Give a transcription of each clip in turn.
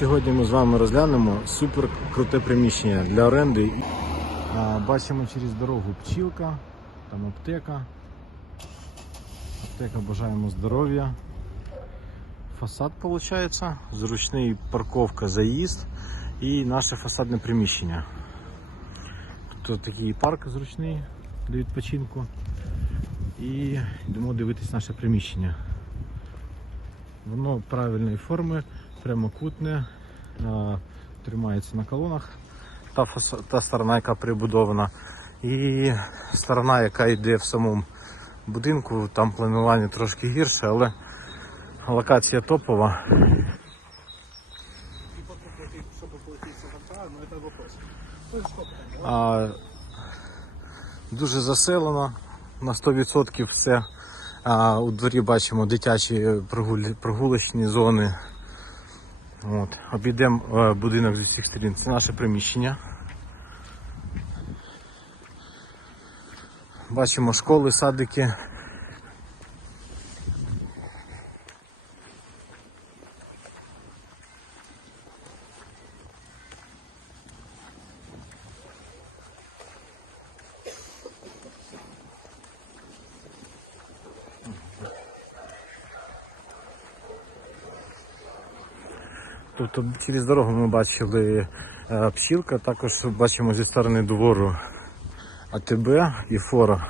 Сьогодні ми з вами розглянемо супер круте приміщення для оренди. Бачимо через дорогу пчілка, там аптека. Аптека бажаємо здоров'я. Фасад виходить, зручний парковка, заїзд і наше фасадне приміщення. Тут такий парк зручний для відпочинку. І йдемо дивитись наше приміщення. Воно правильної форми, прямокутне, тримається на колонах. Та, та сторона, яка прибудована. І сторона, яка йде в самому будинку, там планування трошки гірше, але локація топова. А, дуже заселено на 100% все. А, у дворі бачимо дитячі прогулочні зони. От. Обійдемо е, будинок з усіх сторін. Це наше приміщення. Бачимо школи, садики. Тобто через дорогу ми бачили е, пчілка, також бачимо зі сторони двору АТБ і фора.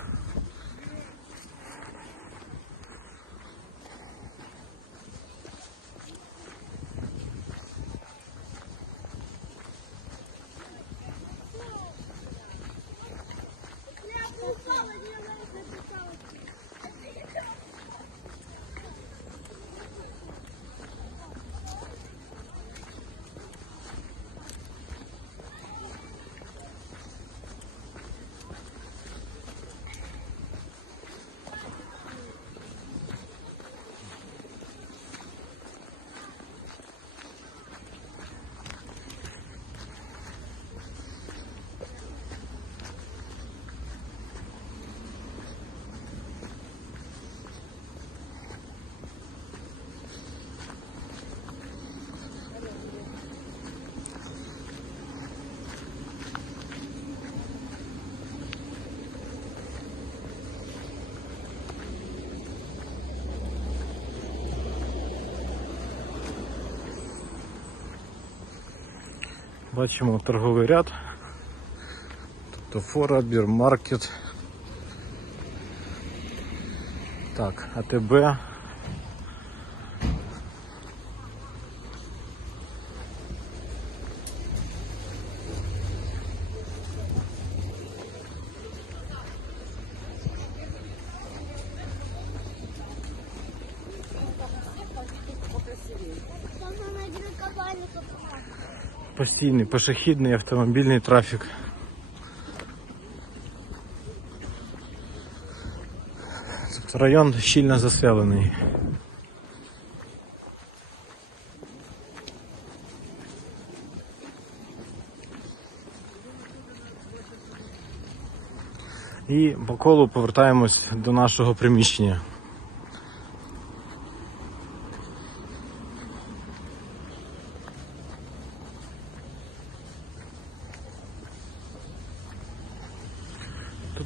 Бачимо торговий ряд. Тобто фора, бірмаркет. Так, АТБ. Там на один копальник Постійний пішохідний автомобільний трафік. Тобто район щільно заселений. І по колу повертаємось до нашого приміщення.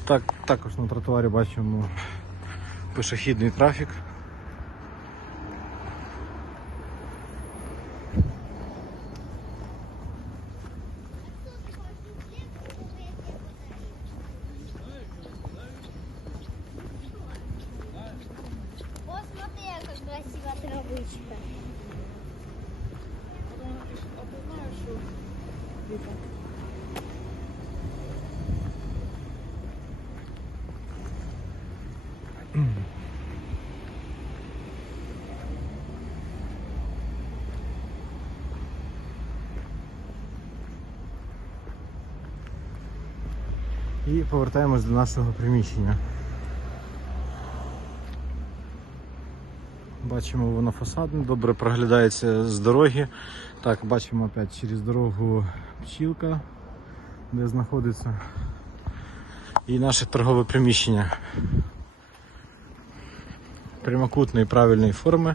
так, також на тротуарі бачимо пішохідний трафік. Вот смотри, І повертаємось до нашого приміщення. Бачимо, воно фасадне, добре проглядається з дороги. Так, бачимо опять через дорогу пчілка, де знаходиться. І наше торгове приміщення. Прямокутної правильної форми.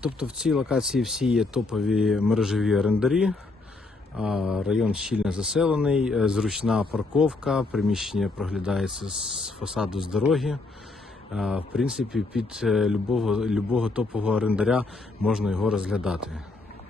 Тобто в цій локації всі є топові мережеві орендарі. Район щільно заселений, е, зручна парковка, приміщення проглядається з фасаду з дороги. В принципі, під е, любого, любого топового орендаря можна його розглядати.